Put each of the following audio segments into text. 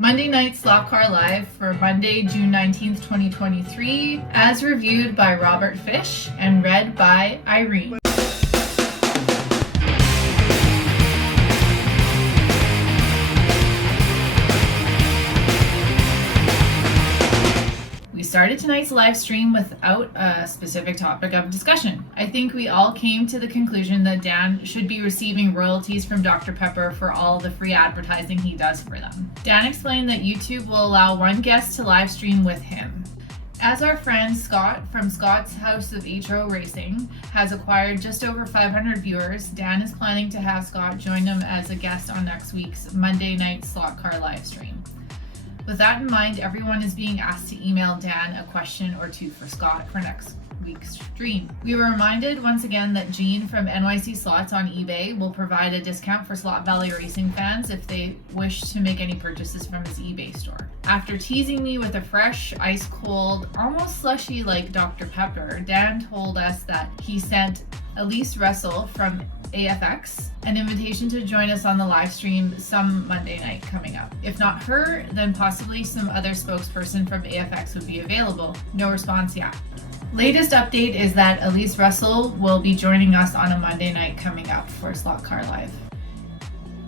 Monday Night Slot Car Live for Monday, June 19th, 2023, as reviewed by Robert Fish and read by Irene. We started tonight's live stream without a specific topic of discussion. I think we all came to the conclusion that Dan should be receiving royalties from Dr. Pepper for all the free advertising he does for them. Dan explained that YouTube will allow one guest to live stream with him. As our friend Scott from Scott's House of HO Racing has acquired just over 500 viewers, Dan is planning to have Scott join him as a guest on next week's Monday Night Slot Car live stream. With that in mind, everyone is being asked to email Dan a question or two for Scott for next week's stream. We were reminded once again that Jean from NYC Slots on eBay will provide a discount for Slot Valley Racing fans if they wish to make any purchases from his eBay store. After teasing me with a fresh, ice-cold, almost slushy like Dr. Pepper, Dan told us that he sent Elise Russell from AFX an invitation to join us on the live stream some Monday night coming up. If not her, then possibly some other spokesperson from AFX would be available. No response yet. Latest update is that Elise Russell will be joining us on a Monday night coming up for Slot Car Live.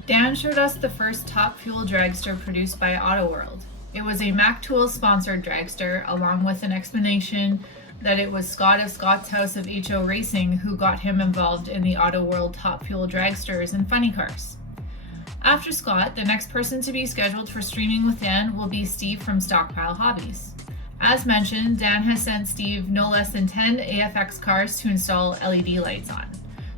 Dan showed us the first Top Fuel dragster produced by AutoWorld. It was a Mac Tools sponsored dragster, along with an explanation that it was Scott of Scott's House of HO Racing who got him involved in the AutoWorld Top Fuel dragsters and funny cars. After Scott, the next person to be scheduled for streaming with Dan will be Steve from Stockpile Hobbies. As mentioned, Dan has sent Steve no less than 10 AFX cars to install LED lights on.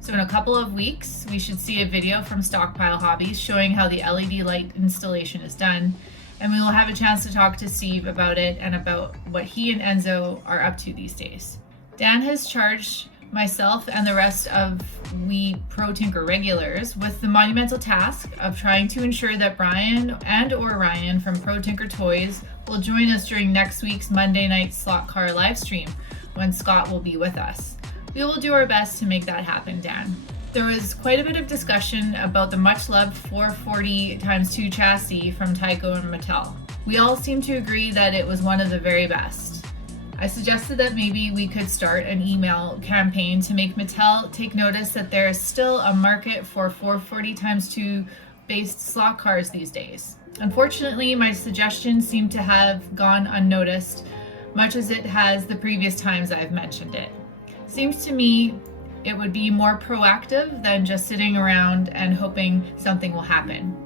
So in a couple of weeks, we should see a video from Stockpile Hobbies showing how the LED light installation is done, and we will have a chance to talk to Steve about it and about what he and Enzo are up to these days. Dan has charged myself and the rest of we Pro Tinker regulars with the monumental task of trying to ensure that Brian and/or Ryan from Pro Tinker Toys will join us during next week's Monday Night Slot Car live stream when Scott will be with us. We will do our best to make that happen, Dan. There was quite a bit of discussion about the much-loved 440x2 chassis from Tyco and Mattel. We all seem to agree that it was one of the very best. I suggested that maybe we could start an email campaign to make Mattel take notice that there is still a market for 440x2 based slot cars these days. Unfortunately, my suggestion seemed to have gone unnoticed, much as it has the previous times I've mentioned it. Seems to me it would be more proactive than just sitting around and hoping something will happen.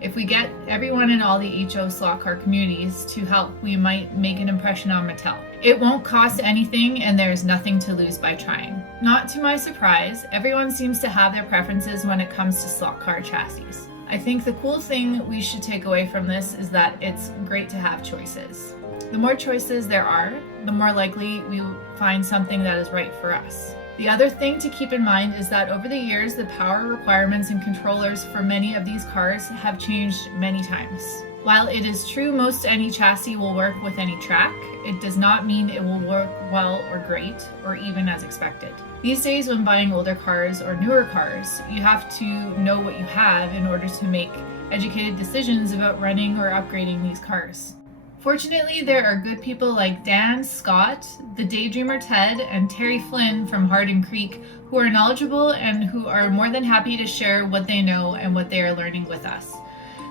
If we get everyone in all the HO slot car communities to help, we might make an impression on Mattel. It won't cost anything and there's nothing to lose by trying. Not to my surprise, everyone seems to have their preferences when it comes to slot car chassis. I think the cool thing we should take away from this is that it's great to have choices. The more choices there are, the more likely we will find something that is right for us. The other thing to keep in mind is that over the years, the power requirements and controllers for many of these cars have changed many times. While it is true most any chassis will work with any track, it does not mean it will work well or great, or even as expected. These days, when buying older cars or newer cars, you have to know what you have in order to make educated decisions about running or upgrading these cars. Fortunately, there are good people like Dan, Scott, the Daydreamer Ted, and Terry Flynn from Hardin Creek who are knowledgeable and who are more than happy to share what they know and what they are learning with us.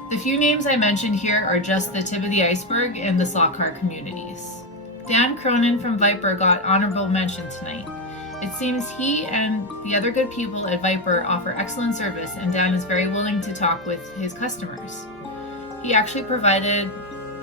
The few names I mentioned here are just the tip of the iceberg in the slot car communities. Dan Cronin from Viper got honorable mention tonight. It seems he and the other good people at Viper offer excellent service, and Dan is very willing to talk with his customers. He actually provided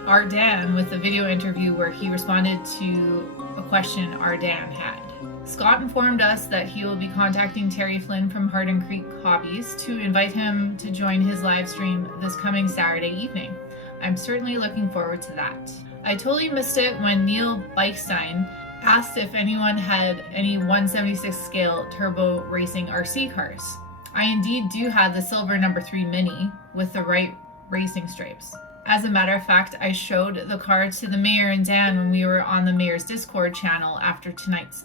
our Dan with a video interview where he responded to a question our Dan had. Scott informed us that he will be contacting Terry Flynn from Hardin Creek Hobbies to invite him to join his live stream this coming Saturday evening. I'm certainly looking forward to that. I totally missed it when Neil Beichstein asked if anyone had any 1/76 scale turbo racing RC cars. I indeed do have the silver number 3 Mini with the right racing stripes. As a matter of fact, I showed the car to the mayor and Dan when we were on the mayor's Discord channel after tonight's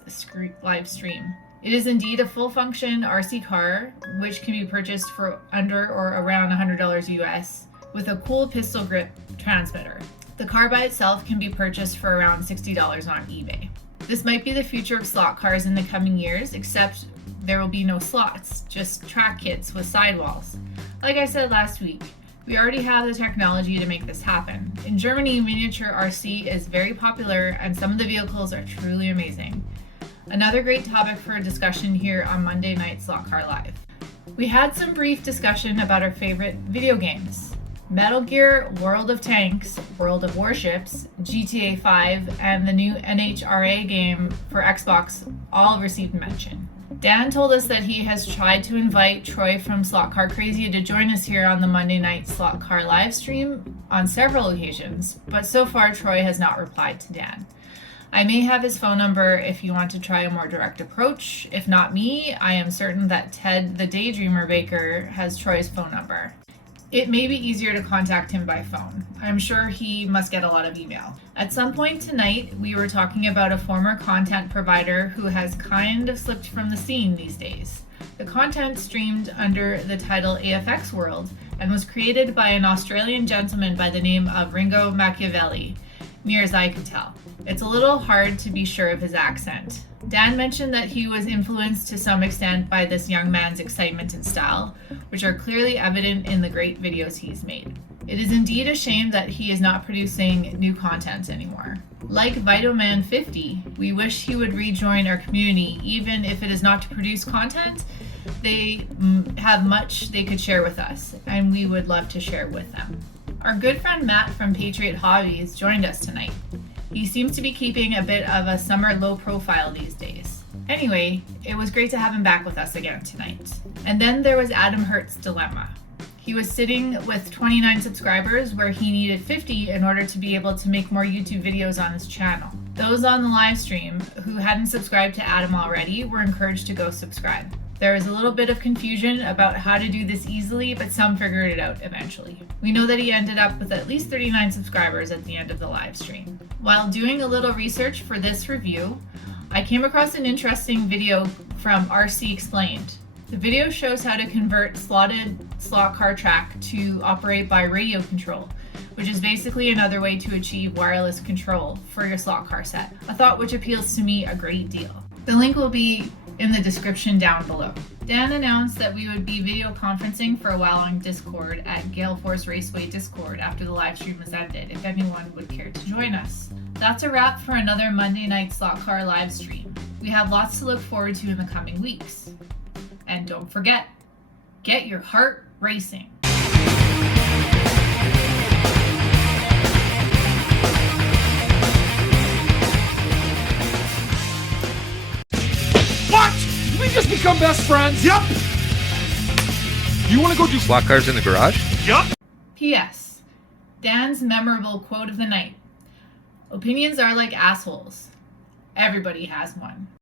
live stream. It is indeed a full function RC car, which can be purchased for under or around $100 US. with a cool pistol grip transmitter. The car by itself can be purchased for around $60 on eBay. This might be the future of slot cars in the coming years, except there will be no slots, just track kits with sidewalls. Like I said last week, we already have the technology to make this happen. In Germany, miniature RC is very popular and some of the vehicles are truly amazing. Another great topic for a discussion here on Monday Night Slot Car Live. We had some brief discussion about our favorite video games. Metal Gear, World of Tanks, World of Warships, GTA 5, and the new NHRA game for Xbox all received mention. Dan told us that he has tried to invite Troy from Slot Car Crazy to join us here on the Monday Night Slot Car live stream on several occasions, but so far Troy has not replied to Dan. I may have his phone number if you want to try a more direct approach. If not me, I am certain that Ted the Daydreamer Baker has Troy's phone number. It may be easier to contact him by phone. I'm sure he must get a lot of email. At some point tonight, we were talking about a former content provider who has kind of slipped from the scene these days. The content streamed under the title AFX World and was created by an Australian gentleman by the name of Ringo Machiavelli, near as I could tell. It's a little hard to be sure of his accent. Dan mentioned that he was influenced to some extent by this young man's excitement and style, which are clearly evident in the great videos he's made. It is indeed a shame that he is not producing new content anymore. Like Vitoman50, we wish he would rejoin our community, even if it is not to produce content. They have much they could share with us, and we would love to share with them. Our good friend Matt from Patriot Hobbies joined us tonight. He seems to be keeping a bit of a summer low profile these days. Anyway, it was great to have him back with us again tonight. And then there was Adam Hertz's dilemma. He was sitting with 29 subscribers where he needed 50 in order to be able to make more YouTube videos on his channel. Those on the live stream who hadn't subscribed to Adam already were encouraged to go subscribe. There was a little bit of confusion about how to do this easily, but some figured it out eventually. We know that he ended up with at least 39 subscribers at the end of the live stream. While doing a little research for this review, I came across an interesting video from RC Explained. The video shows how to convert slotted slot car track to operate by radio control, which is basically another way to achieve wireless control for your slot car set, a thought which appeals to me a great deal. The link will be in the description down below. Dan announced that we would be video conferencing for a while on Discord at Gale Force Raceway Discord after the live stream was ended, if anyone would care to join us. That's a wrap for another Monday Night Slot Car live stream. We have lots to look forward to in the coming weeks. And don't forget, get your heart racing. What? Did we just become best friends? Yup. You want to go do Slot cars in the garage? Yup. P.S. Dan's memorable quote of the night. Opinions are like assholes. Everybody has one.